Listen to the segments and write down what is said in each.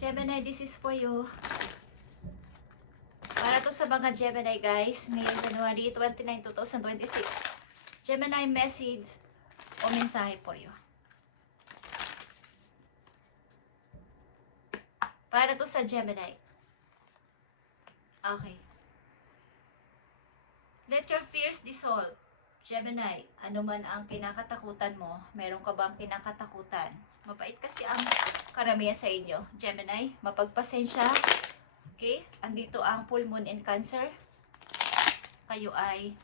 Gemini, this is for you. Para to sa mga Gemini guys, ngayong January 29, 2026. Gemini message o mensahe for you. Para to sa Gemini. Okay. Let your fears dissolve. Gemini, ano man ang kinakatakutan mo, meron ka bang kinakatakutan? Mabait kasi ang karamihan sa inyo. Gemini, mapagpasensya. Okay? Andito ang full moon in Cancer. Kayo ay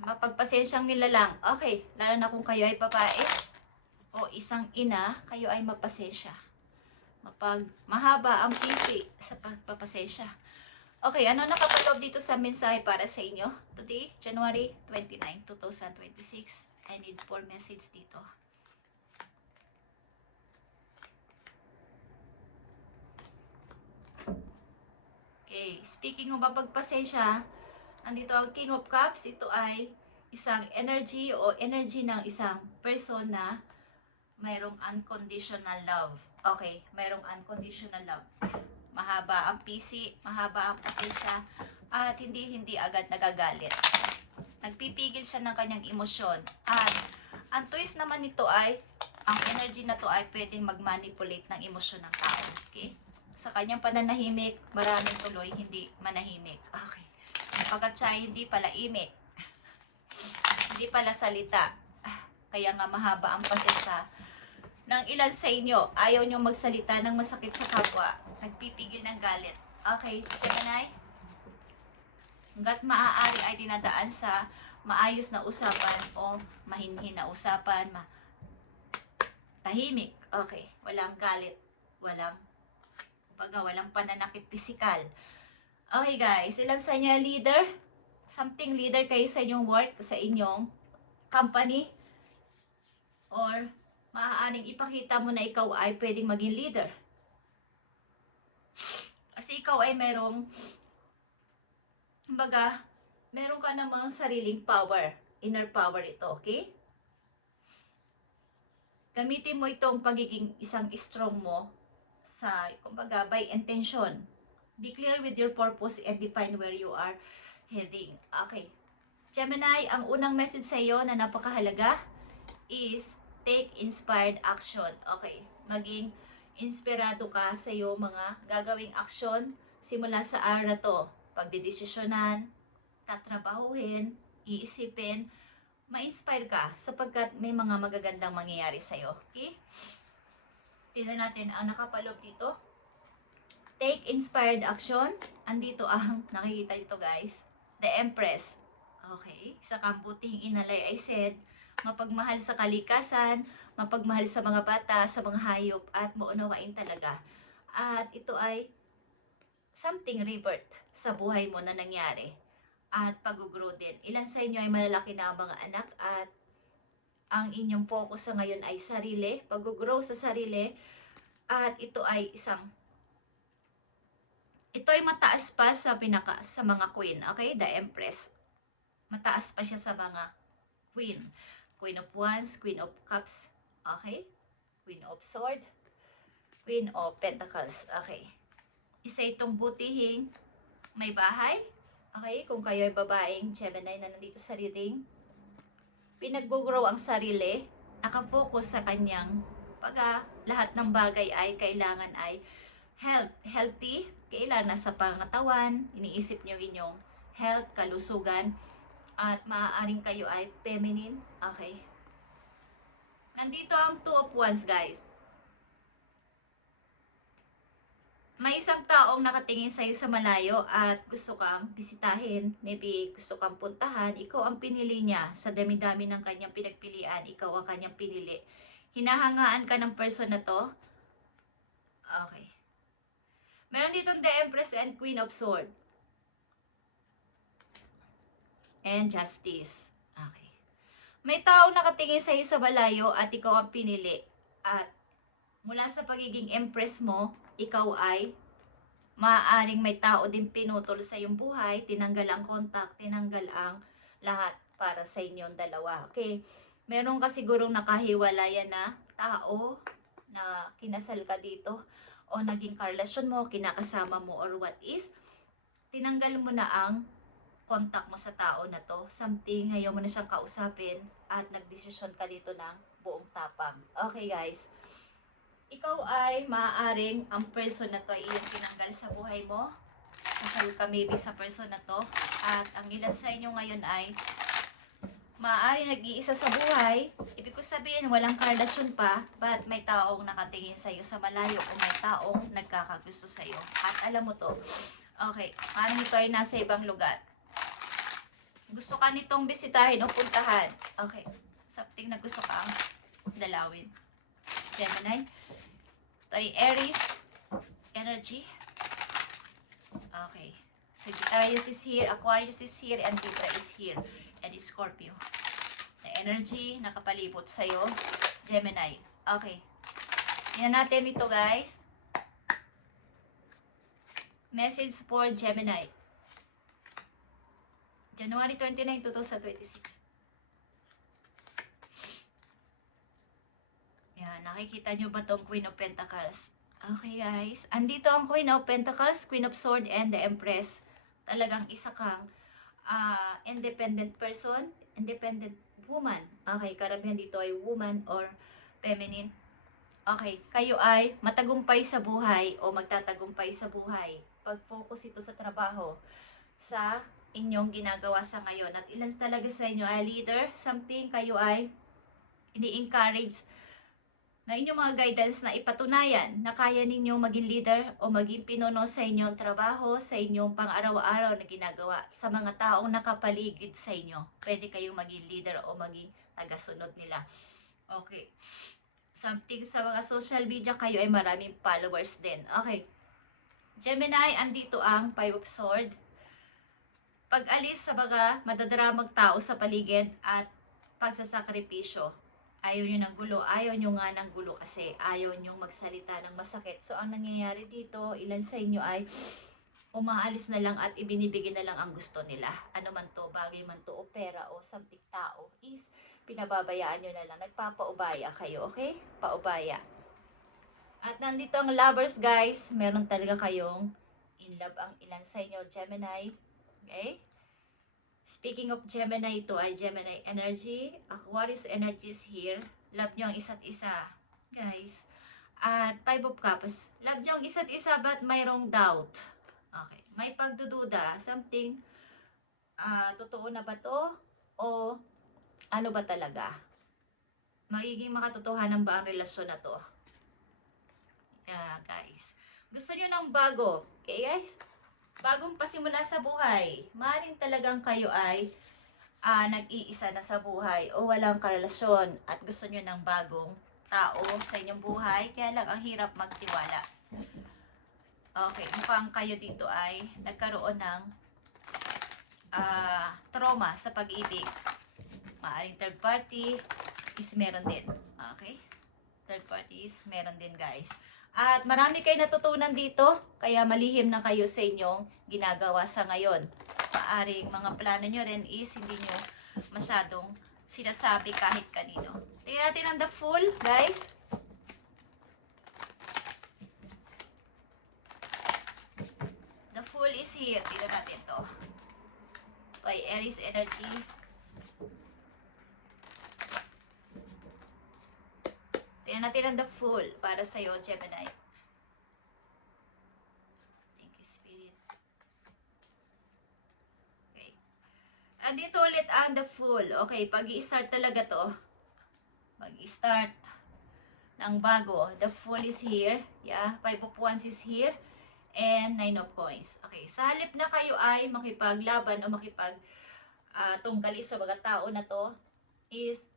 mapagpasensyang nilalang. Okay, lalo na kung kayo ay babae o isang ina, kayo ay mapasensya. Mahaba ang pisi sa pagpapasensya. Okay, ano nakapaloob dito sa mensahe para sa inyo? Today, January 29, 2026. I need 4 message dito. Okay, speaking of mapagpasensya, andito ang King of Cups. Ito ay isang energy o energy ng isang person na mayroong unconditional love. Okay, mayroong unconditional love. Mahaba ang pisi, mahaba ang pasensya, at hindi agad nagagalit. Nagpipigil siya ng kanyang emosyon. At ang twist naman nito ay, ang energy na to ay pwedeng mag-manipulate ng emosyon ng tao. Okay? Sa kanyang pananahimik, maraming tuloy hindi manahimik. Okay. Pagkat siya hindi pala imik. Hindi pala salita. Kaya nga mahaba ang pasensya ng ilan sa inyo. Ayaw nyo magsalita ng masakit sa kapwa. Nagpipigil ng galit. Okay, Gemini? Hanggat maaari ay dinadaan sa maayos na usapan o mahinhin na usapan. Tahimik. Okay, walang galit. Walang pananakit pisikal. Okay guys, ilan sa inyo ay leader? Something leader kayo sa inyong work, sa inyong company? Or maaaring ipakita mo na ikaw ay pwedeng maging leader. Kasi ikaw ay merong, kumbaga, meron ka namang sariling power. Inner power ito, okay? Gamitin mo itong pagiging isang strong mo sa, kumbaga, by intention. Be clear with your purpose and define where you are heading. Okay. Gemini, ang unang message sa iyo na napakahalaga is take inspired action. Okay. Maging inspirado ka sa iyo mga gagawing aksyon simula sa araw na to. Pagdidesisyonan, tatrabahuhin, iisipin, ma-inspire ka sapagkat may mga magagandang mangyayari sa iyo. Okay? Tingnan natin ang nakapaloob dito. Take inspired action. Andito ang nakikita dito guys. The Empress. Okay. Sa kambutihing inalay I said, mapagmahal sa kalikasan, mapagmahal sa mga bata, sa mga hayop, at maunawain talaga. At ito ay something rebirth sa buhay mo na nangyari. At pag-grow din. Ilan sa inyo ay malalaki na ang mga anak at ang inyong focus sa ngayon ay sarili, pag-grow sa sarili, at ito ay mataas pa sa mga queen, okay? The Empress. Mataas pa siya sa mga queen. Queen of Wands, Queen of Cups, okay? Queen of Sword, Queen of Pentacles, okay? Isa itong butihing may bahay, okay? Kung kayo ay babaeng Gemini na nandito sa reading, pinag-grow ang sarili, nakafocus sa kanyang lahat ng bagay ay kailangan ay healthy, kailangan sa pangatawan, iniisip nyo inyong health, kalusugan, at maaaring kayo ay feminine, okay? Nandito ang Two of Wands, guys. May isang taong nakatingin sa iyo sa malayo at gusto kang bisitahin, maybe gusto kang puntahan, ikaw ang pinili niya. Sa dami-dami ng kanyang pinagpilian, ikaw ang kanyang pinili. Hinahangaan ka ng person na to. Okay. Meron ditong The Empress and Queen of Swords. And Justice. Okay. May taong nakatingin sa iyo sa malayo at ikaw ang pinili. At mula sa pagiging Empress mo, ikaw ay maaaring may tao din pinutol sa iyong buhay, tinanggal ang contact, tinanggal ang lahat para sa inyong dalawa. Okay? Meron ka sigurong nakahiwalayan na tao na kinasal ka dito o naging karelasyon mo, kinakasama mo or what is, tinanggal mo na ang contact mo sa tao na to. Something, ayaw mo na siyang kausapin at nagdesisyon ka dito ng buong tapang. Okay guys, ikaw ay maaaring ang person na to ay iyong tinanggal sa buhay mo. Kasal ka maybe sa person na to at ang ilan sa inyo ngayon ay maaari nag-iisa sa buhay. Ibig ko sabihin, walang karelasyon pa, but may taong nakatingin sa iyo sa malayo o may taong nagkakagusto sa iyo. At alam mo to, okay, parang ito ay nasa ibang lugar. Gusto ka nitong bisitahin o puntahan. Okay, something na gusto kang dalawin. Gemini. Ito ay Aries energy. Okay. Sagittarius is here, Aquarius is here, and Libra is here. And Scorpio. Na energy nakapalibot sa'yo. Gemini. Okay. Tingnan natin ito guys. Message for Gemini. January 29, 2026. Yan. Nakikita nyo ba tong Queen of Pentacles? Okay guys. Andito ang Queen of Pentacles, Queen of Swords, and the Empress. Talagang isa kang independent person, independent woman. Okay, karamihan dito ay woman or feminine. Okay, kayo ay matagumpay sa buhay o magtatagumpay sa buhay. Pag-focus ito sa trabaho, sa inyong ginagawa sa ngayon. At ilan talaga sa inyo ay leader, something kayo ay ini-encourage na inyong mga guidance na ipatunayan na kaya ninyong maging leader o maging pinuno sa inyong trabaho, sa inyong pang-araw-araw na ginagawa, sa mga taong nakapaligid sa inyo. Pwede kayong maging leader o maging tagasunod nila. Okay. Something sa mga social media, kayo ay maraming followers din. Okay. Gemini, andito ang Five of Swords. Pag-alis sa mga madadramang tao sa paligid at pagsasakripisyo. Ayaw nyo ng gulo. Ayaw nyo nga ng gulo kasi ayaw nyo magsalita ng masakit. So, ang nangyayari dito, ilan sa inyo ay umaalis na lang at ibinibigay na lang ang gusto nila. Ano man to, bagay man to, o pera o something tao is pinababayaan nyo na lang. Nagpapaubaya kayo, okay? Paubaya. At nandito ang lovers, guys. Meron talaga kayong in love ang ilan sa inyo, Gemini. Okay? Speaking of Gemini, ito ay Gemini energy. Aquarius energy is here. Love nyo ang isa't isa, guys. At Five of Cups. Love nyo ang isa't isa but mayroong doubt. Okay. May pagdududa. Something, totoo na ba to? O ano ba talaga? Magiging makatotohanan ba ang relasyon na to? Guys. Gusto nyo ng bago. Okay, guys? Bagong pasimula sa buhay. Maaaring talagang kayo ay nag-iisa na sa buhay o walang karelasyon at gusto nyo ng bagong tao sa inyong buhay. Kaya lang ang hirap magtiwala. Okay, mukhang kayo dito ay nagkaroon ng trauma sa pag-ibig. Maaaring third party is meron din. Okay? Third party is meron din, guys. At marami kayo natutunan dito, kaya malihim na kayo sa inyong ginagawa sa ngayon. Maaring mga plano nyo rin is hindi nyo masyadong sinasabi kahit kanino. Tingnan natin ang the Fool, guys. The Fool is here. Tingnan natin to. By Aries energy. Tingnan natin ang the Fool para sa'yo, Gemini. Thank you, Spirit. Okay. Andito ulit ang the Fool. Okay, pag-i-start talaga to. Pag-i-start ng bago. The Fool is here. Yeah, Five of Wands is here. And Nine of Coins. Okay, sa halip na kayo ay makipaglaban o tunggali sa mga tao na to, is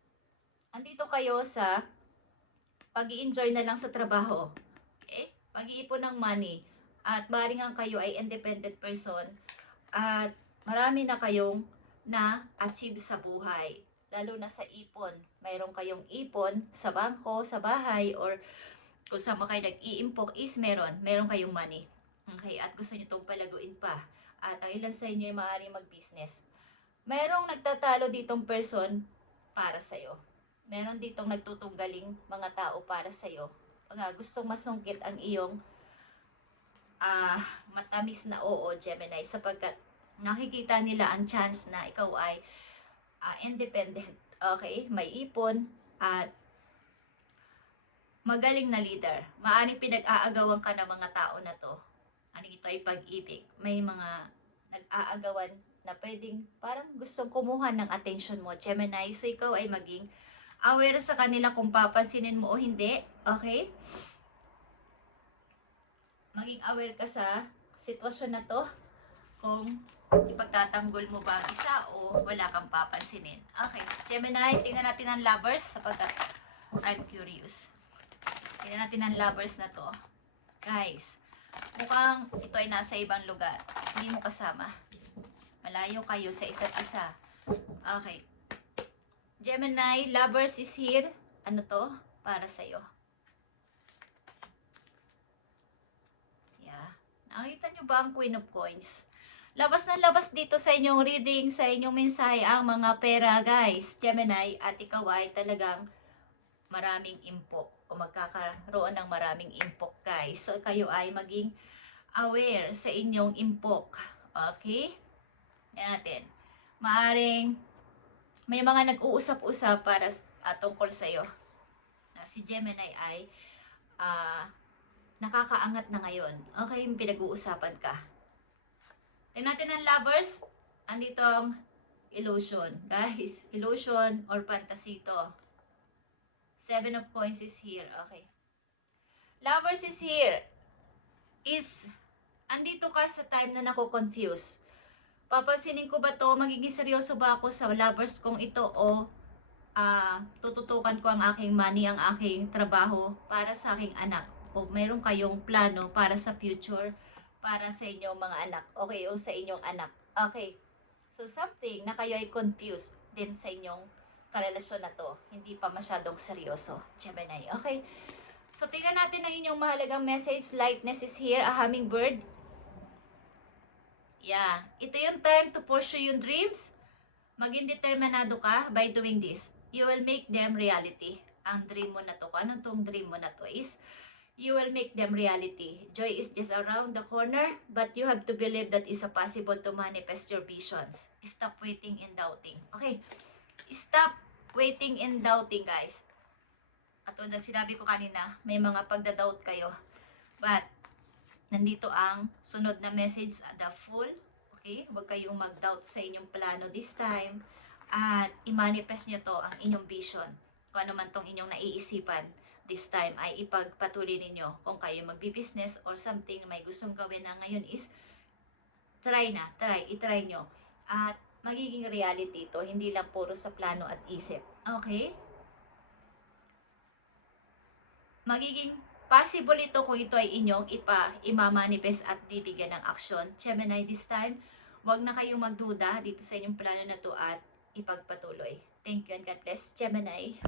andito kayo sa pag-i-enjoy na lang sa trabaho. Okay? Pag-iipon ng money. At maaaring ang kayo ay independent person. At marami na kayong na-achieve sa buhay. Lalo na sa ipon. Mayroon kayong ipon sa bangko, sa bahay, or kung saan kayo nag-iimpok is meron kayong money. Okay? At gusto nyo itong palaguin pa. At ang ilan sa inyo ay maaaring mag-business. Mayroong nagtatalo ditong person para sa'yo. Meron ditong nagtutunggaling mga tao para sa'yo. gustong masungkit ang iyong matamis na oo, Gemini, sapagkat nakikita nila ang chance na ikaw ay independent, okay? May ipon at magaling na leader. Maaaring pinag-aagawan ka ng mga tao na to. Ano ito ay pag-ibig. May mga nag-aagawan na pwedeng parang gustong kumuha ng attention mo, Gemini. So, ikaw ay maging aware sa kanila kung papansinin mo o hindi. Okay? Maging aware ka sa sitwasyon na to. Kung ipagtatanggol mo ba ang isa o wala kang papansinin. Okay, Gemini, tingnan natin ang lovers sapagkat I'm curious. Tingnan natin ang lovers na to. Guys, mukhang ito ay nasa ibang lugar. Hindi mo kasama. Malayo kayo sa isa't isa. Okay. Gemini, lovers is here. Ano to? Para sa'yo. Yeah. Nakita nyo ba ang Queen of Coins? Labas na labas dito sa inyong reading, sa inyong mensahe ang mga pera, guys. Gemini, at ikaw ay talagang maraming impok o magkakaroon ng maraming impok, guys. So, kayo ay maging aware sa inyong impok. Okay? Yan natin. Maaring may mga nag-uusap-usap para tungkol sa'yo. Si Gemini ay nakakaangat na ngayon. Okay, yung pinag-uusapan ka. Tingnan natin ang lovers. Andito ang illusion. Guys, illusion or fantasy to. 7 of coins is here. Okay. Lovers is here. Andito ka sa time na nako-confuse. Papansinin ko ba to? Magiging seryoso ba ako sa lovers kong ito o tututukan ko ang aking money, ang aking trabaho para sa aking anak? O mayroon kayong plano para sa future, para sa inyong mga anak? Okay, o sa inyong anak. Okay. So, something na kayo ay confused din sa inyong karelasyon na to. Hindi pa masyadong seryoso, Gemini. Okay. So, tingnan natin ang inyong mahalagang message. Lightness is here, a hummingbird. Yeah. Ito yung time to pursue yung dreams. Maging determinado ka by doing this. You will make them reality. Ang dream mo na to, kung anong tong dream mo na to is, you will make them reality. Joy is just around the corner, but you have to believe that it's possible to manifest your visions. Stop waiting and doubting. Okay. Stop waiting and doubting, guys. At na sinabi ko kanina, may mga pagda-doubt kayo. But, nandito ang sunod na message, the Fool. Okay? Huwag kayong mag-doubt sa inyong plano this time. At i-manifest nyo to ang inyong vision. Kung ano man tong inyong naiisipan this time ay ipagpatuloy ninyo. Kung kayo magbi-business or something may gustong gawin na ngayon is itry nyo. At magiging reality ito, hindi lang puro sa plano at isip. Okay? Magiging possible ito kung ito ay inyong imamanifest at bibigyan ng aksyon. Gemini, this time, wag na kayong magduda dito sa inyong plano na to at ipagpatuloy. Thank you and God bless, Gemini.